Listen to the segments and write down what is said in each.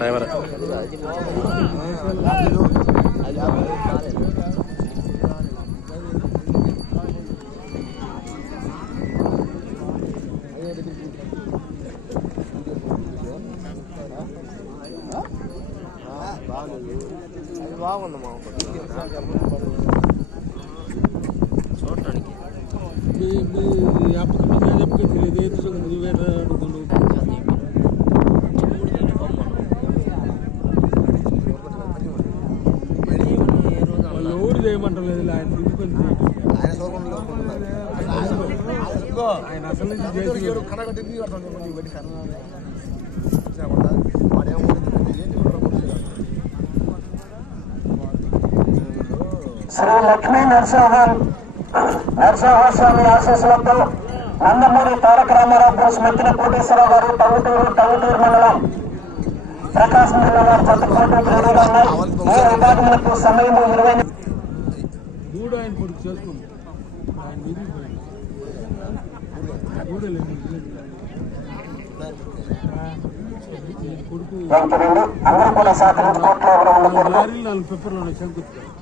Timer బాగుందమ్మా చూడటానికి ఎవరు చేయమంటలేదు ఆయన ఆయన అసలు శ్రీ లక్ష్మీ నరసింహస్వామి ఆశీస్సులతో నందమూరి తారక రామారావు బ్రూస్ మెత్తిన కోటేశ్వరరావు గారు టంగుటూరు మండలం ప్రకాశం జిల్లా వారి జత పోటీ రెడీగా ఉన్నాయి. ఏ విభాగములకు సమయం 20 ఆయన కొడుకు చేసుకుంది ఆయన కొడుకు అందరూ కూడా సహకరించుకోవట్లో ఉండకూడదు. 4 పేపర్లో శంకుతారు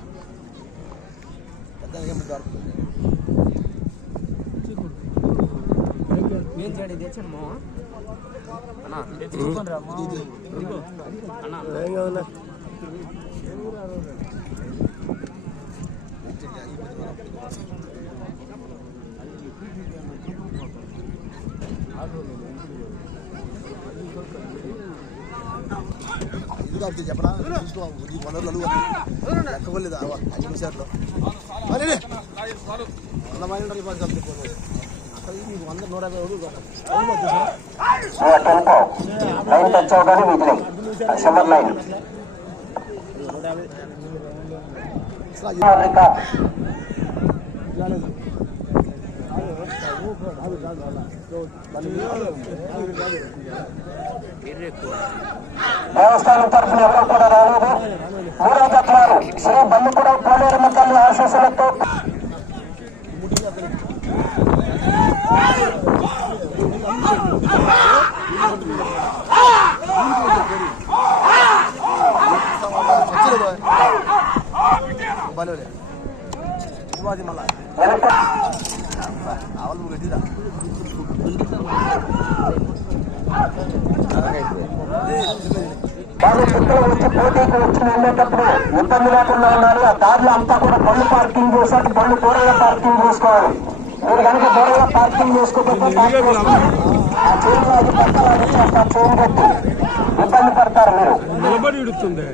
చెప్పరా వనరులు ఎక్కలేదు 5 నిమిషాల్లో దేవస్థానం తరఫున ఎవరు కూడా రాలేదు. 3వ జత వారు శ్రీ బల్లికూడ పోలేరమ్మ తల్లి ఆశీస్సులతో వాళ్ళు పిక్కలు వచ్చి పోటీకి వచ్చి వెళ్ళేటప్పుడు ఇబ్బంది లేకుండా ఉండాలి. ఆ దారిలో అంతా కూడా బళ్ళు పార్కింగ్ చేశారు. బళ్ళు దూరంగా పార్కింగ్ చేసుకోవాలి. మీరు కనుక దూరంగా పార్కింగ్ చేసుకోకపోతే ఆ చైన్ అది పట్టాలని ఆ చైన్ కట్టి ఇబ్బంది పడతారు. మీరు నిలబడి ఇడుతుంది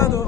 కాదు